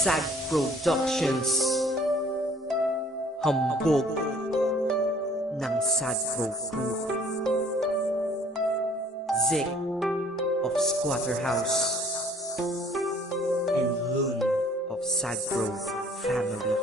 SAG Productions. Hambog ng SAG Pro Crew. Zick of Squatter House and Loon of SAG Pro Family.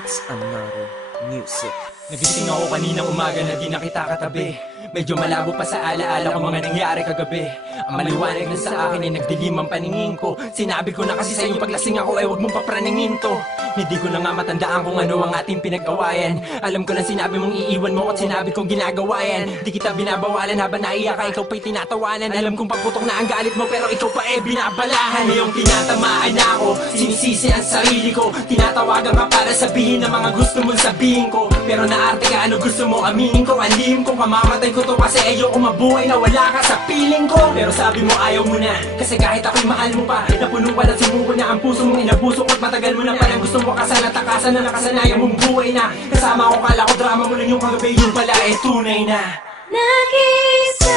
It's another music. Nagising ako kaninang umaga na di na kita katabi. Medyo malabo pa sa alaala ko mga nangyari kagabi. Ang maliwanag na sa akin ay nagdilim ang paningin ko. Sinabi ko na kasi sa iyo paglasing ako ay huwag mong papraningin to. Hindi ko na nga matandaan kung ano ang ating pinag-awayan. Alam ko lang sinabi mong iiwan mo at sinabi kong ginagawa yan. Di kita binabawalan habang naiyak ka, ikaw pa'y tinatawanan. Alam kong pagputok na ang galit mo pero ikaw pa binabalahan. Ngayong tinatamaan na ako, sinisisi ang sarili ko. Tinatawagan ka para sabihin ang mga gusto mong sabihin ko. Pero naarte ka, ano gusto mo aminin ko? Alim ko, kamamatay ko to kasi ayoko mabuhay na wala ka sa piling ko. Pero sabi mo ayaw mo na, kasi kahit ako'y mahal mo pa. Napuno pa at sumuko na ang puso mong inabuso ko. At matagal mo na parang gusto mo kasal at takasan na nakasanayan mong buhay na. Kasama ko, kala ko drama mo lang yung kagabi, yung pala ay tunay na. Nag-isa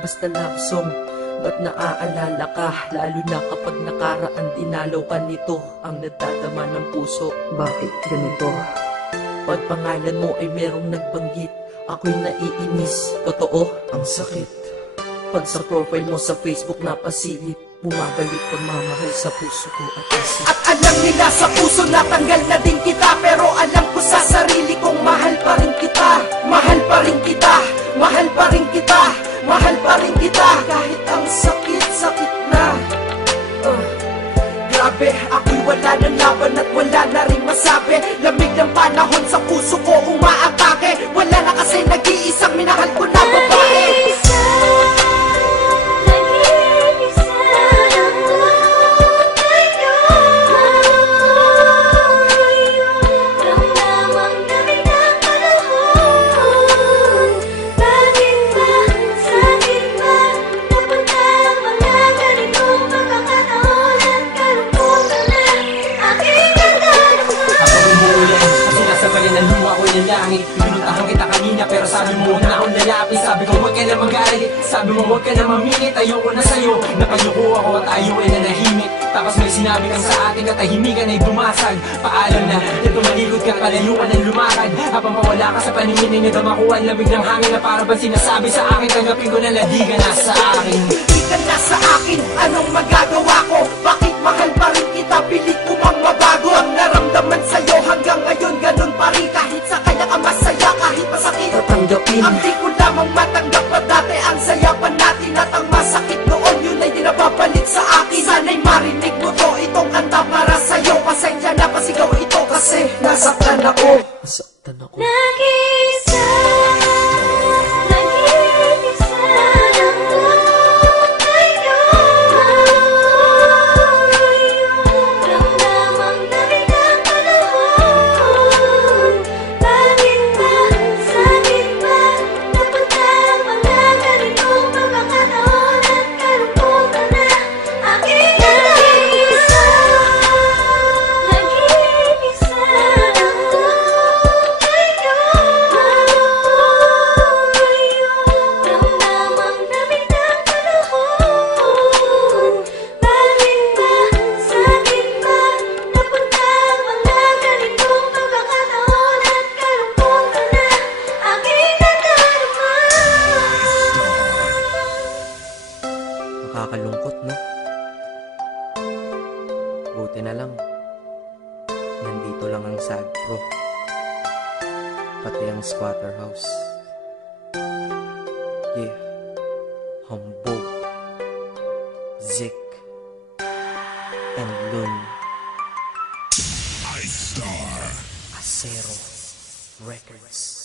basta love song, ba't naaalala ka? Lalo na kapag nakaraan dinalaw ka nito. Ang nadadama ng puso, bakit ganito? Pag pangalan mo ay merong nagbanggit, ako'y naiinis, totoo, ang sakit. Pag sa profile mo sa Facebook napasilip, bumabalik pagmamahal sa puso ko at isip. At alam nila sa puso natanggal na din kita, pero alam ko sa sarili kong mahal pa rin kita. Mahal pa rin kita, mahal pa rin kita, mahal pa rin kita. Kahit ang sakit-sakit na grabe, ako'y wala ng laban at wala na rin masabi. Lamig ng panahon sa puso ko umaatake. Wala na kasi nag-iisang minahal ko na babae. Pinuntahan kita kanina pero sabi mo huwag na akong lalapit. Sabi ko huwag ka na magalit, sabi mo huwag ka na maminit. Ayoko na sa'yo, napayuko ako at tayo ay nanahimik. Tapos may sinabi kang sa ating katahimikan ay bumasag. Paalam na, dito malikod ka, palayo ka ng lumakad. Habang pawala ka sa paningin ay nadamakuha ang lamig ng hangin na para bang sinasabi sa akin, tanggapin ko na ladi ka na sa akin. Hindi ka na sa akin, anong magagawa ko? Bakit mahal pa rin kita, pilit ko mang mabago. Ang naramdaman sa'yo hanggang ngayon ganun pa rin. Kahit sa kanya ka masaya, kahit masakit tatanggapin. ang di ko lamang matanggap pa dati. Ang saya pa natin at ang masakit noon, yun ay di nababalik sa akin. Sana'y marinig mo to, itong kanta para sa'yo. Pasensya na pasigaw ito kasi nasaktan ako. Nasaktan ako. Nag-isa nakakalungkot, no? Buti na lang nandito lang ang SAG Pro, pati ang Squatter House. Yeah, Hambog, Zick and Loon. Acero Records.